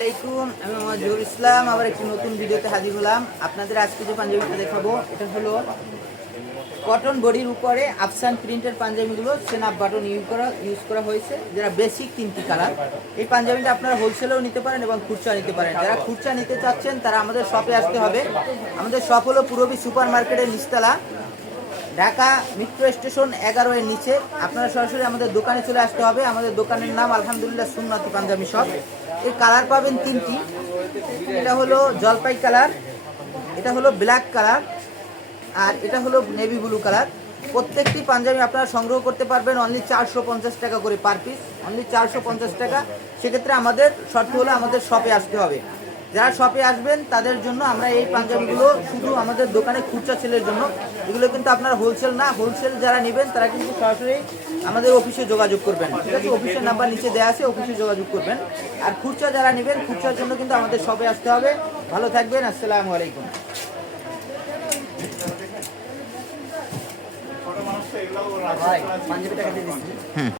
আসসালামাইকুম, আমি মোহাম্মদ জহুর ইসলাম আবার একটি নতুন ভিডিওতে হাজির হলাম। আপনাদের আজকে যে পাঞ্জাবিটা দেখাবো এটা হলো কটন বডির উপরে আফসান প্রিন্টের পাঞ্জাবিগুলো সেনাপ বাটন ইউজ করা হয়েছে, যারা বেসিক 3টি কালার। এই পাঞ্জাবিটা আপনারা হোলসেলেও নিতে পারেন এবং খুচরা নিতে পারেন। যারা খুচরা নিতে চাচ্ছেন তারা আমাদের শপে আসতে হবে। আমাদের শপ হলো পূরবী সুপার মার্কেটের নিচতলা, ঢাকা মেট্রো স্টেশন 11 এর নিচে। আপনারা সরাসরি আমাদের দোকানে চলে আসতে হবে। আমাদের দোকানের নাম আলহামদুলিল্লাহ সুন্নতি পাঞ্জাবি শপ। এর কালার পাবেন 3টি। এটা হলো জলপাই কালার, এটা হলো ব্ল্যাক কালার, আর এটা হলো নেভি ব্লু কালার। প্রত্যেকটি পাঞ্জাবি আপনারা সংগ্রহ করতে পারবেন অনলি 450 টাকা করে পার পিস, অনলি 450 টাকা। সেক্ষেত্রে আমাদের শর্ত হলো আমাদের শপে আসতে হবে। যারা শপে আসবেন তাদের জন্য আমরা এই পাঞ্জাবিগুলো শুধু আমাদের দোকানে খুচরা সেলের জন্য, এগুলো কিন্তু আপনারা হোলসেল না। হোলসেল যারা নেবেন তারা কিন্তু সরাসরি আমাদের অফিসে যোগাযোগ করবেন, ঠিক আছে? অফিসের নাম্বার নিচে দেওয়া আছে, অফিসে যোগাযোগ করবেন। আর খুচরা যারা নেবেন, খুচরার জন্য কিন্তু আমাদের শপে আসতে হবে। ভালো থাকবেন, আসসালামু আলাইকুম। পাঞ্জাবিটা কেটে দিচ্ছি।